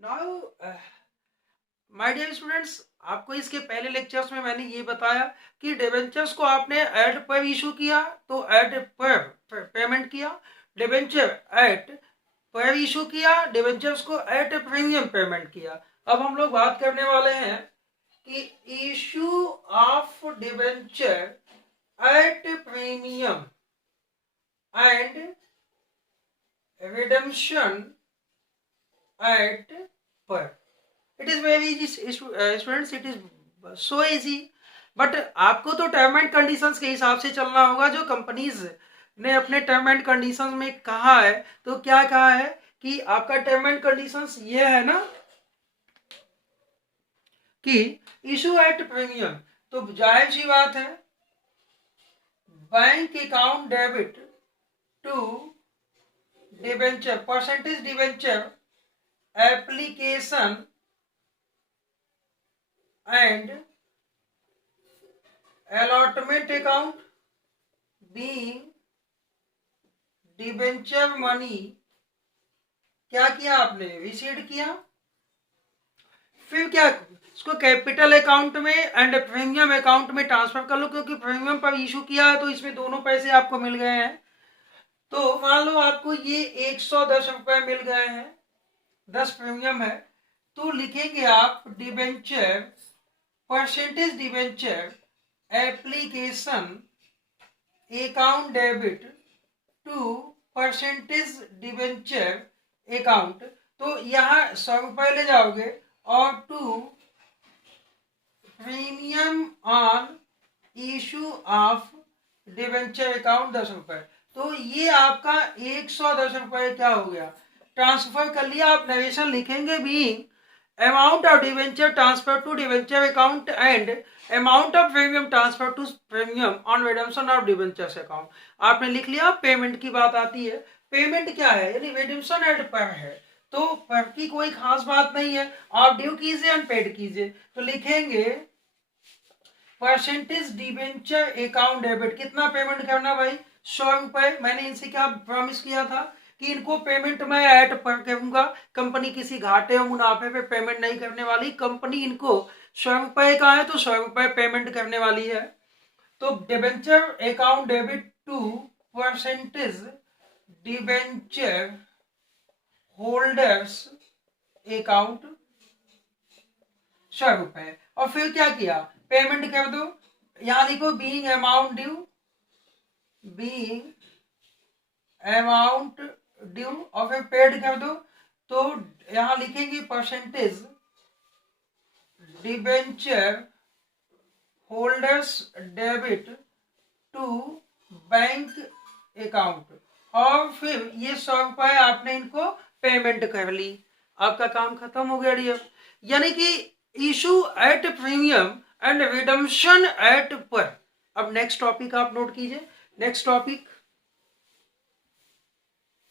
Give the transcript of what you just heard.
Now my dear students, आपको इसके पहले लेक्चर्स में मैंने ये बताया कि डिबेंचर्स को आपने एट पर इशू किया तो एट पर पेमेंट किया, डिबेंचर एट पर इशू किया, डिबेंचर्स को एट प्रीमियम पेमेंट किया। अब हम लोग बात करने वाले हैं कि issue of debenture at premium and redemption at par. It is very easy students, it is so easy. But आपको तो टर्म एंड कंडीशंस के हिसाब से चलना होगा जो कंपनीज ने अपने टर्म एंड कंडीशंस में कहा है। तो क्या कहा है कि आपका टर्म एंड कंडीशंस ये है ना कि इशू एट प्रीमियम, तो जाहिर सी बात है bank account debit to debenture, percentage debenture application and allotment account being debenture money. क्या किया आपने? रिसीड किया। फिर क्या, इसको कैपिटल अकाउंट में एंड प्रीमियम अकाउंट में ट्रांसफर कर लो, क्योंकि प्रीमियम पर इशू किया है तो इसमें दोनों पैसे आपको मिल गए हैं। तो मान लो आपको ये 110 रुपए मिल गए हैं, 10 प्रीमियम है, तो लिखेंगे आप debenture, percentage debenture application account debit to percentage debenture account. तो यहाँ 100 रुपए ले जाओगे और to premium on issue of debenture account 10 रुपए। तो ये आपका 110 रुपए क्या हो गया, ट्रांसफर कर लिया। आप नरेशन लिखेंगे भी amount of debenture transferred to debenture account and amount of premium transferred to premium on redemption of debentures account। आपने लिख लिया। पेमेंट की बात आती है, पेमेंट क्या है, यानी redemption एट पर है, तो पर की कोई खास बात नहीं है, आप ड्यू कीजिए एंड पेड कीजिए। तो लिखेंगे परसेंटेज डिबेंचर अकाउंट डेबिट, कितना पेमेंट करना भाई, 100 रुपए। मैंने इनसे क्या प्रॉमिस किया था कि इनको पेमेंट मैं ऐड पर करूंगा। कंपनी किसी घाटे और मुनाफे पे पेमेंट नहीं करने वाली, कंपनी इनको 100 रुपए का है तो 100 रुपए पेमेंट करने वाली है। तो debenture account debit to percentage debenture holders account 100 रुपए। और फिर क्या किया, पेमेंट कर दो। यहां लिखो being amount due, being amount due, और फिर पेड कर दो। तो यहां लिखेंगे percentage debenture holders debit to bank account, और फिर ये 100 रुपए आपने इनको पेमेंट कर ली। आपका काम खत्म हो गया डियर। यानी कि issue at premium and redemption at par. अब नेक्स्ट टॉपिक आप नोट कीजिए। Next topic